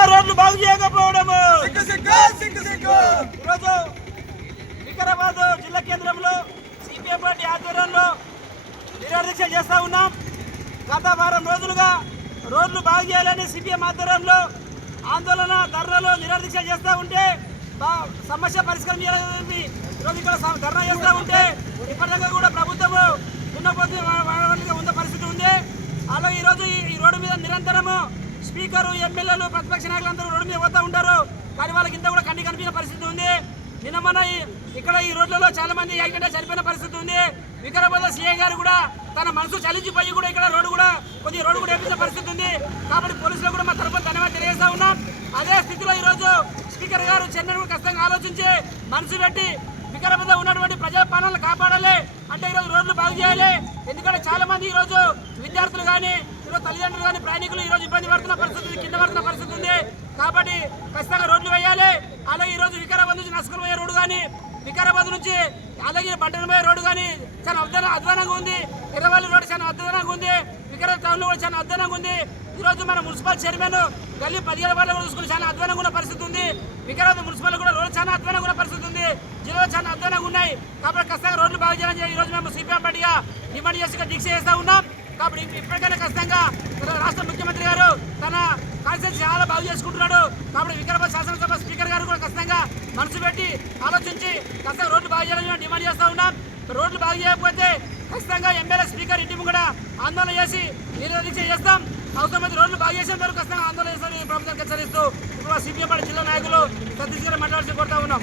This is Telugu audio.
వికరాబాద్లో రోడ్లు బాగు చేయకపోవడము. ఈరోజు వికరాబాద్ జిల్లా కేంద్రంలో సిపిఎం పార్టీ ఆధ్వర్యంలో నిరాదీక్ష చేస్తూ ఉన్నాం. గత వారం రోజులుగా రోడ్లు బాగు చేయాలని సిపిఎం ఆధ్వర్యంలో ఆందోళన ధర్నాలు నిరాదీక్ష చేస్తూ ఉంటే సమస్య పరిష్కారం చేయాలని ఈరోజు ఇక్కడ ధర్నా చేస్తూ ఉంటే ఇప్పటిదాకా కూడా ప్రభుత్వము ఉన్న పరిస్థితి ఉంది. అలాగే ఈరోజు ఈ రోడ్డు మీద నిరంతరము స్పీకరు, ఎమ్మెల్యేలు, ప్రతిపక్ష నాయకులందరూ రోడ్డు మీద పోతూ ఉంటారు. కానీ వాళ్ళకి ఇంత కూడా కనిపించిన పరిస్థితి ఉంది. నిన్న మొన్న ఇక్కడ ఈ రోడ్లలో చాలా మంది యాక్సిడెంట్ చనిపోయిన పరిస్థితి ఉంది. వికారాబాద్ సీఐ గారు కూడా తన మనసు చలించిపోయి కూడా ఇక్కడ రోడ్డు కూడా వేపించిన పరిస్థితి ఉంది. కాబట్టి పోలీసులు కూడా మా తరఫున ధన్యవాదాలు తెలియజేస్తా ఉన్నాం. అదే స్థితిలో ఈరోజు స్పీకర్ గారు చెన్నై ఖచ్చితంగా ఆలోచించి మనసు పెట్టి వికారాబాద్లో ఉన్నటువంటి ప్రజల ప్రాణాలను కాపాడాలి అంటే ఈరోజు రోడ్లు బాగు చేయాలి. ఎందుకంటే చాలా మంది ఈరోజు విద్యార్థులు కానీ ఈరోజు తల్లిదండ్రులు కానీ ప్రయాణికులు ఈరోజు ఇబ్బంది పడుతున్న పరిస్థితి, కింద పడుతున్న పరిస్థితి ఉంది. కాబట్టి ఖచ్చితంగా రోడ్లు వేయాలి. అలాగే ఈరోజు వికారాబాద్ నుంచి నస్కల్ పోయే రోడ్డు కానీ, వికారాబాద్ నుంచి అలాగే పట్టణం పోయే రోడ్డు కానీ చాలా అధ్వానంగా ఉంది. ఇరవై రోడ్డు చాలా అధ్వానంగా ఉంది. వికారాబాద్ టౌన్లో కూడా చాలా అధ్వానంగా ఉంది. ఈరోజు మన మున్సిపల్ చైర్మన్ గల్లీ 17 వాళ్ళు కూడా చూసుకుని చాలా అధ్వానంగా ఉన్న పరిస్థితి ఉంది. వికారాబాద్ మున్సిపల్ కూడా రోడ్డు చాలా అధ్వానంగా ఉన్న పరిస్థితి ఉంది. జిల్లాలో చాలా అధ్వానంగా ఉన్నాయి. కాబట్టి ఖచ్చితంగా రోడ్లు బాగు చేయాలని ఈరోజు మేము సిపిఎం పార్టీగా డిమాండ్ చేసి దీక్ష చేస్తూ ఉన్నాం. కాబట్టి ఇప్పటికైనా ఖచ్చితంగా రాష్ట్ర ముఖ్యమంత్రి గారు తన కాన్స్టిట్యూన్సీ చాలా బాగు చేసుకుంటున్నాడు. కాబట్టి వికారాబాద్ శాసనసభ స్పీకర్ గారు కూడా ఖచ్చితంగా మనసు పెట్టి ఆలోచించి ఖచ్చితంగా రోడ్లు బాగు చేయాలని డిమాండ్ చేస్తూ ఉన్నాం. రోడ్లు బాగు చేయకపోతే ఖచ్చితంగా ఎమ్మెల్యే, స్పీకర్ ఇంటి కూడా ఆందోళన చేసి నిరాదీక్ష చేస్తాం. అవసరమైతే రోడ్లు బాగు చేసే వరకు ఖచ్చితంగా ఆందోళన చేస్తామని ప్రభుత్వానికి హెచ్చరిస్తూ ఇప్పుడు సిపిఎం పార్టీ జిల్లా నాయకులు సతీష్ గారు మాట్లాడాల్సి కోరుతా ఉన్నాం.